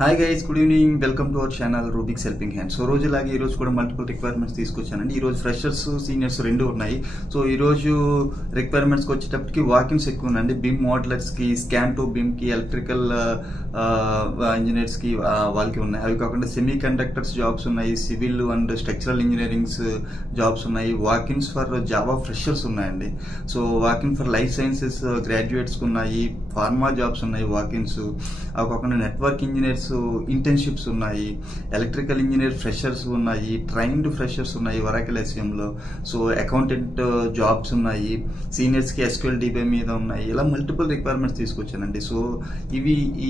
Hi guys, good evening. Welcome to our channel Rubik's helping hand. So రోజులాగే ఈ రోజు కూడా మల్టిపుల్ రిక్వైర్మెంట్స్ తీసుకొచ్చానండి. ఈ రోజు ఫ్రెషర్స్, సీనియర్స్ రెండు ఉన్నాయి. సో ఈ రోజు రిక్వైర్మెంట్స్కి వచ్చేటప్పటికి వాకిన్స్ ఎక్కువ ఉన్నాయండి. బిమ్ మోడలర్స్ కి, స్కాన్ టు బిమ్ కి, ఎలక్ట్రికల్ ఇంజనీర్స్ కి వాళ్ళకి ఉన్నాయి. అవి కాకుండా సెమీ కండక్టర్స్ జాబ్స్ ఉన్నాయి, civil and structural engineerings jobs ఉన్నాయి. వాకిన్స్ ఫర్ జావా ఫ్రెషర్స్ ఉన్నాయండి. So walk-in for life sciences graduates ఉన్నాయి. ఫార్మా జాబ్స్ ఉన్నాయి వాకిన్స్. అవి కాకుండా నెట్వర్క్ ఇంజనీర్స్ ఇంటర్న్షిప్స్ ఉన్నాయి. ఎలక్ట్రికల్ ఇంజనీర్ ఫ్రెషర్స్ ఉన్నాయి. ట్రైన్డ్ ఫ్రెషర్స్ ఉన్నాయి వరాకల్ ఎస్ఎం లో. సో అకౌంటెంట్ జాబ్స్ ఉన్నాయి. సీనియర్స్ కి ఎస్క్యూఎల్ డిబి మీద ఉన్నాయి. ఇలా మల్టిపుల్ రిక్వైర్మెంట్స్ తీసుకొచ్చానండి. సో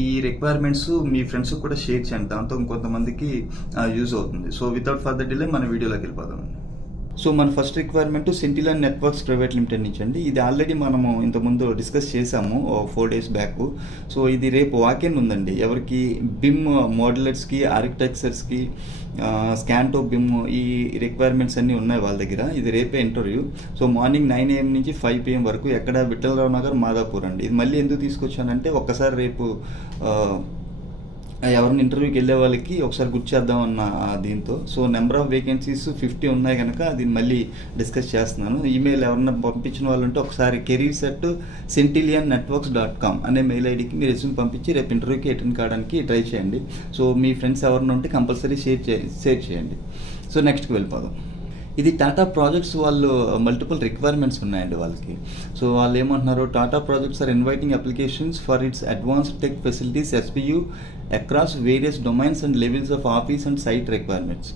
ఈ రిక్వైర్మెంట్స్ మీ ఫ్రెండ్స్ కూడా షేర్ చేయండి, దాంతో ఇంకొంతమందికి యూజ్ అవుతుంది. సో వితౌట్ ఫర్దర్ డిలే మన వీడియోలోకి వెళ్ళిపోదామండి. సో మన first requirement Sentinel networks private limited నుంచి అండి. ఇది ఆల్రెడీ మనము ఇంతకుముందు డిస్కస్ చేసాము 4 days బ్యాక్. సో ఇది రేపు వాకిన్ ఉందండి. ఎవరికి బిమ్ మోడలర్స్కి, ఆర్కిటెక్చర్స్కి, స్కాన్ టు బిమ్ ఈ రిక్వైర్మెంట్స్ అన్నీ ఉన్నాయి వాళ్ళ దగ్గర. ఇది రేపే ఇంటర్వ్యూ. సో మార్నింగ్ 9 AM నుంచి 5 PM వరకు. ఎక్కడ విఠలరావు నగర్, మాదాపూర్ అండి. ఇది మళ్ళీ ఎందుకు తీసుకొచ్చానంటే ఒక్కసారి రేపు ఎవరిని ఇంటర్వ్యూకి వెళ్ళే వాళ్ళకి ఒకసారి గుర్తు చేద్దాం అన్న దీంతో. సో నెంబర్ ఆఫ్ వేకెన్సీస్ 50 ఉన్నాయి కనుక దీన్ని మళ్ళీ డిస్కస్ చేస్తున్నాను. ఈమెయిల్ ఎవరన్నా పంపించిన వాళ్ళు ఉంటే ఒకసారి careers@centillionnetworks.com అనే మెయిల్ ఐడికి మీరు రెజ్యూమ్ పంపించి రేపు ఇంటర్వ్యూకి అటెండ్ కావడానికి ట్రై చేయండి. సో మీ ఫ్రెండ్స్ ఎవరైనా ఉంటే కంపల్సరీ షేర్ చేయండి. సో నెక్స్ట్కి వెళ్ళిపోదాం. ఇది టాటా ప్రాజెక్ట్స్ వాళ్ళు మల్టిపుల్ రిక్వైర్మెంట్స్ ఉన్నాయండి వాళ్ళకి. సో వాళ్ళు ఏమంటున్నారు, Tata projects are inviting applications for its advanced tech facilities SPU across various domains and levels of office and site requirements.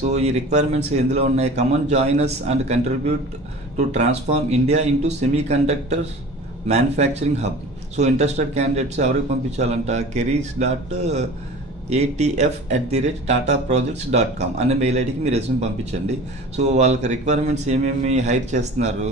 So ఈ రిక్వైర్మెంట్స్ ఎందులో ఉన్నాయి, come on join us and contribute to transform India into semiconductors manufacturing hub. So interested candidates ఎవరికి పంపించాలంట, careers.atf@tataprojects.com అనే mail ఐడికి మీరు resume పంపించండి. So వాళ్ళకి రిక్వైర్మెంట్స్ ఏమేమి హైర్ చేస్తున్నారు,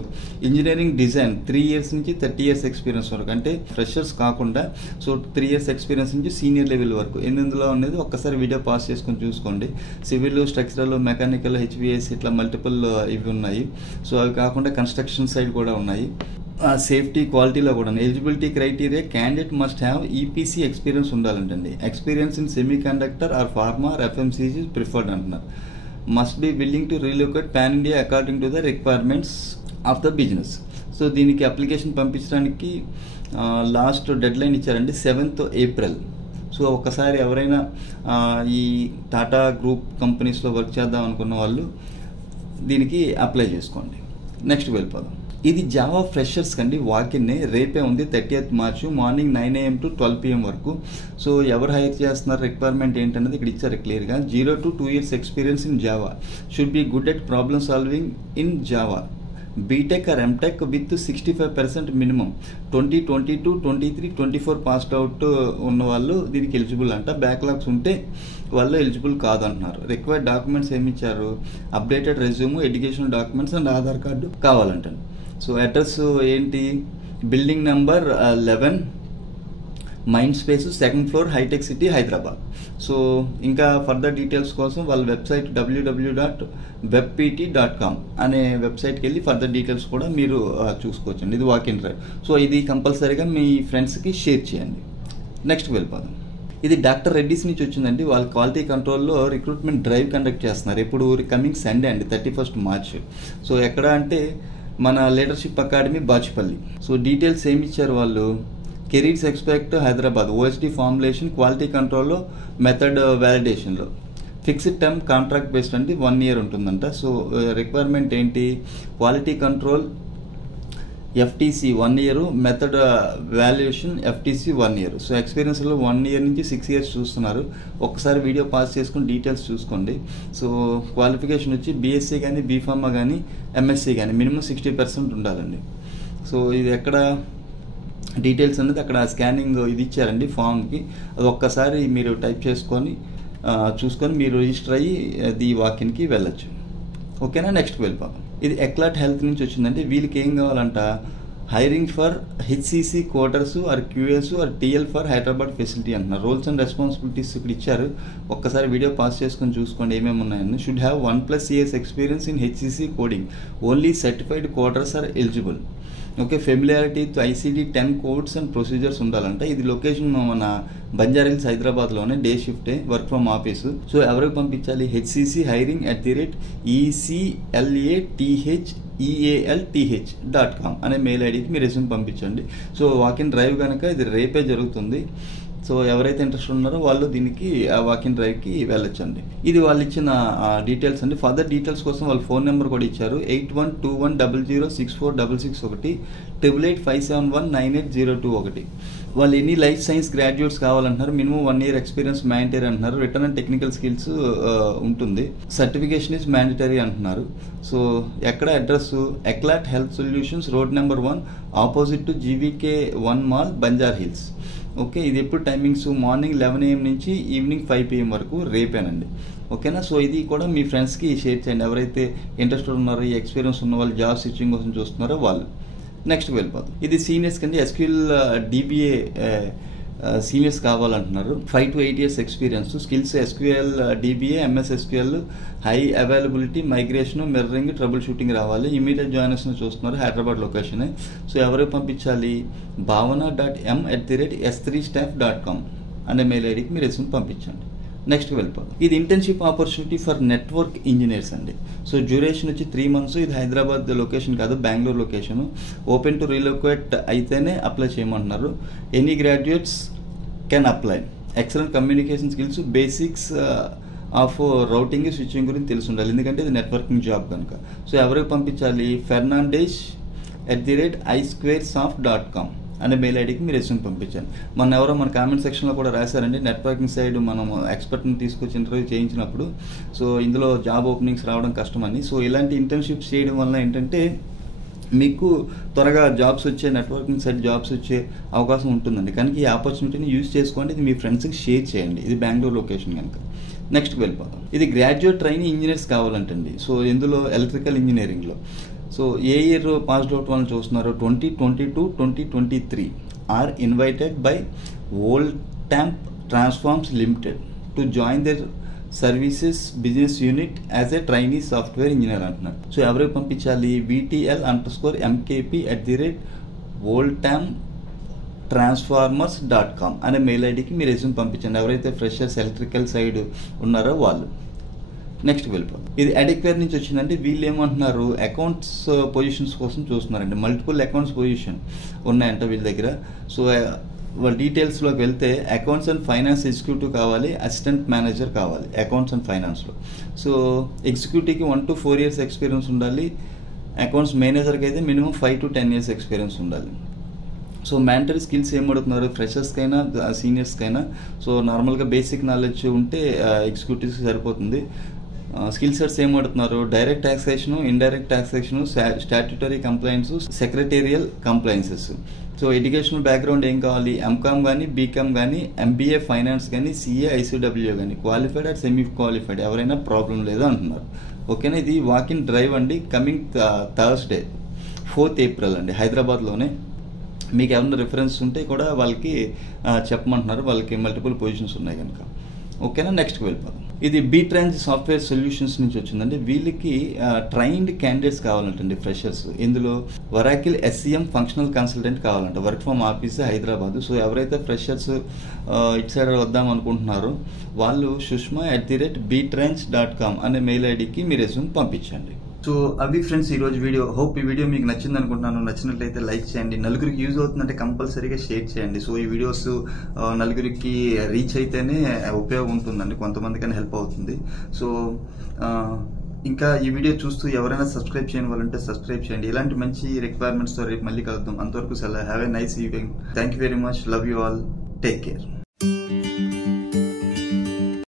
ఇంజనీరింగ్ డిజైన్ 3 years నుంచి 30 years ఎక్స్పీరియన్స్ వరకు, అంటే ఫ్రెషర్స్ కాకుండా. సో 3 years ఎక్స్పీరియన్స్ నుంచి సీనియర్ లెవెల్ వరకు ఎందులో అనేది ఒక్కసారి వీడియో పాస్ చేసుకొని చూసుకోండి. సివిల్, స్ట్రక్చరల్, మెకానికల్, HVAC ఇట్లా మల్టిపుల్ ఇవి ఉన్నాయి. సో అవి కాకుండా కన్స్ట్రక్షన్ సైడ్ కూడా ఉన్నాయి. సేఫ్టీ, క్వాలిటీలో కూడా eligibility criteria candidate must have EPC experience ఉండాలంటండి. Experience in semiconductor or pharma or FMCG preferred అంటున్నారు. Must be willing to relocate pan India according to the requirements of the business. So దీనికి application పంపించడానికి last deadline ఇచ్చారండి 7th April. So ఒకసారి ఎవరైనా ఈ Tata group కంపెనీస్లో work చేద్దాం అనుకున్న వాళ్ళు దీనికి అప్లై చేసుకోండి. నెక్స్ట్ వెళ్ళిపోదాం. ఇది జావా ఫ్రెషర్స్ కండి. వాకిన్నే రేపే ఉంది 30th March morning 9 AM to 12 PM వరకు. సో ఎవరు హైర్ చేస్తున్నారు, రిక్వైర్మెంట్ ఏంటన్నది ఇక్కడ ఇచ్చారు క్లియర్గా. 0 to 2 years experience in Java, should be good at problem solving in Java, BTech or MTech with 65% minimum, 2022, 23, 24 passed out ఉన్న వాళ్ళు దీనికి ఎలిజిబుల్ అంట. బ్యాక్లాగ్స్ ఉంటే వాళ్ళు ఎలిజిబుల్ కాదంటున్నారు. రిక్వైర్డ్ డాక్యుమెంట్స్ ఏమి ఇచ్చారు, updated resume, education documents and Aadhaar card కావాలంటాను. సో అడ్రస్ ఏంటి, building number 11 Mind Space, 2nd floor, హైటెక్ సిటీ, హైదరాబాద్. సో ఇంకా ఫర్దర్ డీటెయిల్స్ కోసం వాళ్ళ వెబ్సైట్ www.webpt.com అనే వెబ్సైట్కి వెళ్ళి ఫర్దర్ డీటెయిల్స్ కూడా మీరు చూసుకోవచ్చండి. ఇది వాక్ ఇన్ డ్రైవ్. సో ఇది కంపల్సరీగా మీ ఫ్రెండ్స్కి షేర్ చేయండి. నెక్స్ట్ వెళ్ళిపోదాం. ఇది డాక్టర్ రెడ్డిస్ నుంచి వచ్చిందండి. వాళ్ళ క్వాలిటీ కంట్రోల్లో రిక్రూట్మెంట్ డ్రైవ్ కండక్ట్ చేస్తున్నారు. ఇప్పుడు కమింగ్ సండే అండి 31st March. సో ఎక్కడ అంటే మన leadership academy Bachupally. So details ఏమి ఇచ్చారు వాళ్ళు, careers expect Hyderabad, OSD formulation, quality కంట్రోల్లో, మెథడ్ వ్యాలిడేషన్లో, ఫిక్స్డ్ టర్మ్ కాంట్రాక్ట్ బేస్డ్ అంటే 1 year ఉంటుందంట. సో రిక్వైర్మెంట్ ఏంటి, quality control FTC 1 year, method valuation FTC 1 year. So ఎక్స్పీరియన్స్లో 1 year నుంచి 6 years చూస్తున్నారు. ఒకసారి వీడియో పాస్ చేసుకుని డీటెయిల్స్ చూసుకోండి. సో క్వాలిఫికేషన్ వచ్చి BSc కానీ, BPharma కానీ, MSc కానీ మినిమం 60% ఉండాలండి. సో ఇది ఎక్కడ డీటెయిల్స్ అనేది అక్కడ స్కానింగ్ ఇది ఇచ్చారండి ఫామ్కి. అది ఒక్కసారి మీరు టైప్ చేసుకొని చూసుకొని మీరు రిజిస్టర్ అయ్యి ది వాకిన్కి వెళ్ళచ్చు. ఓకేనా, నెక్స్ట్కి వెళ్ళిపోతాం. ఇది ఎక్లాట్ హెల్త్ నుంచి వచ్చిందంటే వీళ్ళకి ఏం కావాలంట, hiring for HCC coders or QS or TL for Hyderabad facility అంటున్నారు. రోల్స్ అండ్ రెస్పాన్సిబిలిటీస్ ఇక్కడ ఇచ్చారు. ఒక్కసారి వీడియో పాస్ చేసుకొని చూసుకోండి ఏమేమి ఉన్నాయని. Should have 1+ years experience in HCC coding, only certified coders are eligible. Okay, familiarity to ICD 10 codes and procedures ఉండాలంట. ఇది లొకేషన్ మన బంజారాహిల్స్ హైదరాబాద్లోనే, డే షిఫ్టే, వర్క్ ఫ్రమ్ ఆఫీసు. సో ఎవరికి పంపించాలి? hcchiring@eclathEALTH.com అనే మెయిల్ ఐడికి మీ రెజ్యూమ్ పంపించండి. సో వాకిన్ డ్రైవ్ కనుక ఇది రేపే జరుగుతుంది. సో ఎవరైతే ఇంట్రెస్ట్ ఉన్నారో వాళ్ళు దీనికి వాకిన్ డ్రైవ్కి వెళ్ళొచ్చండి. ఇది వాళ్ళు ఇచ్చిన డీటెయిల్స్ అండి. ఫర్దర్ డీటెయిల్స్ కోసం వాళ్ళు ఫోన్ నెంబర్ కూడా ఇచ్చారు. 8121006466 8857198021. వాళ్ళు ఎన్ని లైఫ్ సైన్స్ గ్రాడ్యుయేట్స్ కావాలంటున్నారు. మినిమం 1 year ఎక్స్పీరియన్స్ మ్యాండేటరీ అంటున్నారు. రిటర్న్ అండ్ టెక్నికల్ స్కిల్స్ ఉంటుంది. సర్టిఫికేషన్ ఇస్ మ్యాండేటరీ అంటున్నారు. సో ఎక్కడ address? Eclat health solutions, road number 1, opposite to GVK 1 mall, Banjara Hills. Okay, ఇది ఎప్పుడు టైమింగ్స్? మార్నింగ్ 11 AM నుంచి ఈవినింగ్ 5 PM వరకు, రేపేనండి. ఓకేనా? సో ఇది కూడా మీ ఫ్రెండ్స్కి షేర్ చేయండి. ఎవరైతే ఇంట్రెస్టెడ్ ఉన్నారో, ఈ ఎక్స్పీరియన్స్ ఉన్న వాళ్ళు, జాబ్ స్విచ్చింగ్ కోసం చూస్తున్నారో వాళ్ళు. నెక్స్ట్కి వెళ్ళిపోతాం. ఇది సీనియర్స్ కండి. SQL DBA సీనియర్స్ కావాలంటున్నారు. 5 to 8 years experience. Skills SQL DBA, MS SQL, high availability, migration, mirroring, trouble shooting రావాలి. ఇమీడియట్ జాయినర్స్ చూస్తున్నారు. హైదరాబాద్ లొకేషనే. సో ఎవరికి పంపించాలి? bhavana.m@s3staff.com అనే మెయిల్ ఐడికి మీరు రెజ్యూమ్ పంపించండి. నెక్స్ట్కి వెళ్ళిపోతాం. ఇది internship opportunity for network engineers అండి. సో డ్యూరేషన్ వచ్చి 3 months. ఇది హైదరాబాద్ లొకేషన్ కాదు, Bengaluru location. Open to relocate అయితేనే అప్లై చేయమంటున్నారు. Any graduates can apply. Excellent communication skills, basics of routing, switching గురించి తెలిసి ఉండాలి, ఎందుకంటే ఇది నెట్వర్కింగ్ జాబ్ కనుక. సో ఎవరికి పంపించాలి? fernandes@isquaresoft.com అనే మెయిల్ ఐడికి మీరు రెజ్యూమ్ పంపించండి. ఎవరో మన కామెంట్ సెక్షన్లో కూడా రాశారండి, నెట్వర్కింగ్ సైడ్ మనం ఎక్స్పర్ట్ని తీసుకొచ్చి ఇంటర్వ్యూ చేయించినప్పుడు సో ఇందులో జాబ్ ఓపెనింగ్స్ రావడం కష్టమని. సో ఇలాంటి ఇంటర్న్షిప్స్ చేయడం వల్ల ఏంటంటే మీకు త్వరగా జాబ్స్ వచ్చే, నెట్వర్కింగ్ సైడ్ జాబ్స్ వచ్చే అవకాశం ఉంటుందండి. కనుక ఈ ఆపర్చునిటీని యూజ్ చేసుకోండి. ఇది మీ ఫ్రెండ్స్కి షేర్ చేయండి. ఇది బెంగళూరు లొకేషన్ కనుక. నెక్స్ట్కి వెళ్ళిపోతాం. ఇది గ్రాడ్యుయేట్ ట్రైనింగ్ ఇంజనీర్స్ కావాలంటండి. సో ఇందులో ఎలక్ట్రికల్ ఇంజనీరింగ్లో. So a year passed out వాళ్ళని చూస్తున్నారు? 2022-2023 are invited by Voltamp transformers limited to join their services business unit as a trainee software engineer అంటున్నారు. సో ఎవరికి పంపించాలి? VTL_MKP@voltamptransformers.com అనే మెయిల్ ఐడికి మీరు రెజ్యూమ్ పంపించండి. ఎవరైతే ఫ్రెషర్స్ ఎలక్ట్రికల్ సైడ్ ఉన్నారో వాళ్ళు. నెక్స్ట్ వెళ్ళిపోతాం. ఇది అడెక్వేర్ నుంచి వచ్చిందంటే వీళ్ళు ఏమంటున్నారు? అకౌంట్స్ పొజిషన్స్ కోసం చూస్తున్నారండి. మల్టిపుల్ అకౌంట్స్ పొజిషన్ ఉన్నాయంట వీళ్ళ దగ్గర. సో వాళ్ళ డీటెయిల్స్లోకి వెళ్తే అకౌంట్స్ అండ్ ఫైనాన్స్ ఎగ్జిక్యూటివ్ కావాలి, అసిస్టెంట్ మేనేజర్ కావాలి అకౌంట్స్ అండ్ ఫైనాన్స్లో. సో ఎగ్జిక్యూటివ్కి 1 to 4 years ఎక్స్పీరియన్స్ ఉండాలి. అకౌంట్స్ మేనేజర్కి అయితే మినిమం 5 to 10 years ఎక్స్పీరియన్స్ ఉండాలి. సో మ్యాండటరీ స్కిల్స్ ఏం అడుగుతున్నారు? ఫ్రెషర్స్కైనా సీనియర్స్కైనా. సో నార్మల్గా బేసిక్ నాలెడ్జ్ ఉంటే ఎగ్జిక్యూటివ్స్కి సరిపోతుంది. స్కిల్ సెట్స్ ఏం అడుగుతున్నారు? Direct taxation, indirect taxation, statutory compliance, secretarial compliances. So educational background ఏం కావాలి? MCOM కానీ, BCom కానీ, MBA ఫైనాన్స్ కానీ, CA ICWA కానీ, క్వాలిఫైడ్ ఆర్ సెమీ క్వాలిఫైడ్ ఎవరైనా ప్రాబ్లం లేదు అంటున్నారు. ఓకేనా? ఇది వాకిన్ డ్రైవ్ అండి. కమింగ్ థర్స్డే 4th April అండి, హైదరాబాద్లోనే. మీకు ఏమన్నా రిఫరెన్స్ ఉంటే కూడా వాళ్ళకి చెప్పమంటున్నారు. వాళ్ళకి మల్టిపుల్ పొజిషన్స్ ఉన్నాయి కనుక. ఓకేనా? నెక్స్ట్కి వెళ్ళిపోదాం. ఇది B-Trans సాఫ్ట్వేర్ సొల్యూషన్స్ నుంచి వచ్చిందండి. వీళ్ళకి ట్రైన్డ్ క్యాండిడేట్స్ కావాలంటండి, ఫ్రెషర్స్. ఇందులో వరాకిల్ SCM ఫంక్షనల్ కన్సల్టెంట్ కావాలంట. Work from office Hyderabad. So ఎవరైతే ఫ్రెషర్స్ ఇటు సైడ్ వద్దాం అనుకుంటున్నారో వాళ్ళు sushma@btrans.com అనే మెయిల్ ఐడికి మీ రెజ్యూమ్ పంపించండి. సో అవి ఫ్రెండ్స్ ఈరోజు వీడియో. హోప్ ఈ వీడియో మీకు నచ్చింది అనుకుంటున్నాను. నచ్చినట్లయితే లైక్ చేయండి. నలుగురికి యూజ్ అవుతుందంటే కంపల్సరీగా షేర్ చేయండి. సో ఈ వీడియోస్ నలుగురికి రీచ్ అయితేనే ఉపయోగం ఉంటుందండి, కొంతమందికైనా హెల్ప్ అవుతుంది. సో ఇంకా ఈ వీడియో చూస్తూ ఎవరైనా సబ్స్క్రైబ్ చేయని వాళ్ళంటే సబ్స్క్రైబ్ చేయండి. ఇలాంటి మంచి రిక్వైర్మెంట్స్తో రేపు మళ్ళీ కలుద్దాం. అంతవరకు సెలవు. Have a nice evening. Thank you very much. Love you all. Take care.